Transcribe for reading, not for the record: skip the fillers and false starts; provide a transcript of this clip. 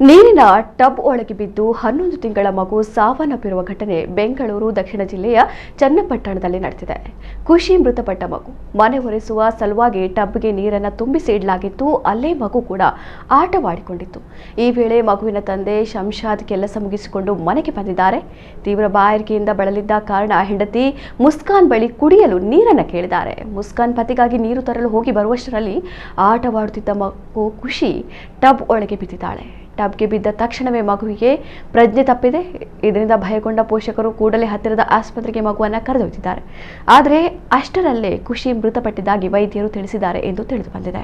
ನೀರಿನ ಟಬ್ ಒಳಗೆ ಬಿದ್ದು 11 ತಿಂಗಳ ಮಗು ಸಾವನ್ನಪ್ಪಿರುವ ಘಟನೆ ಬೆಂಗಳೂರು ದಕ್ಷಿಣ ಜಿಲ್ಲೆಯ ಚನ್ನಪಟ್ಟಣದಲ್ಲಿ ನಡೆದಿದೆ. ಖುಷಿ ಮೃತಪಟ್ಟ ಮಗು ಮನೆ ಒರೆಸುವ ಸಲುವಾಗಿ ಟಬ್ಗೆ ನೀರನ್ನು ತುಂಬಿಸಿ ಇಡಲಾಗಿತ್ತು. ಅಲ್ಲೇ ಮಗು ಕೂಡ ಆಟವಾಡಿಕೊಂಡಿತ್ತು. ಈ ವೇಳೆ ಮಗುವಿನ ತಂದೆ ಶಂಶಾದ್ ಕೆಲಸ ಮುಗಿಸಿಕೊಂಡು ಮನೆಗೆ ಬಂದಿದ್ದಾರೆ. ತೀವ್ರ ಬಾಯಾರಿಕೆಯಿಂದ ಬಳಲಿದ್ದ ಕಾರಣ ಹೆಂಡತಿ ಮುಸ್ಕಾನ್ ಬಳಿ ಕುಡಿಯಲು ನೀರನ್ನು ಕೇಳಿದ್ದಾರೆ. ಮುಸ್ಕಾನ್ ಪತಿಗಾಗಿ ನೀರು ತರಲು ಹೋಗಿ ಬರುವಷ್ಟರಲ್ಲಿ ಆಟವಾಡುತ್ತಿದ್ದ ಮಗು ಖುಷಿ ಟಬ್ ಒಳಗೆ ಬಿದ್ದಿದ್ದಾಳೆ. ಟಬ್ಗೆ ಬಿದ್ದ ತಕ್ಷಣವೇ ಮಗುವಿಗೆ ಪ್ರಜ್ಞೆ ತಪ್ಪಿದೆ. ಇದರಿಂದ ಭಯಗೊಂಡ ಪೋಷಕರು ಕೂಡಲೇ ಹತ್ತಿರದ ಆಸ್ಪತ್ರೆಗೆ ಮಗುವನ್ನು ಕರೆದೊಯ್ದಿದ್ದಾರೆ. ಆದರೆ ಅಷ್ಟರಲ್ಲೇ ಖುಷಿ ಮೃತಪಟ್ಟಿದ್ದಾಗಿ ವೈದ್ಯರು ತಿಳಿಸಿದ್ದಾರೆ ಎಂದು ತಿಳಿದು ಬಂದಿದೆ.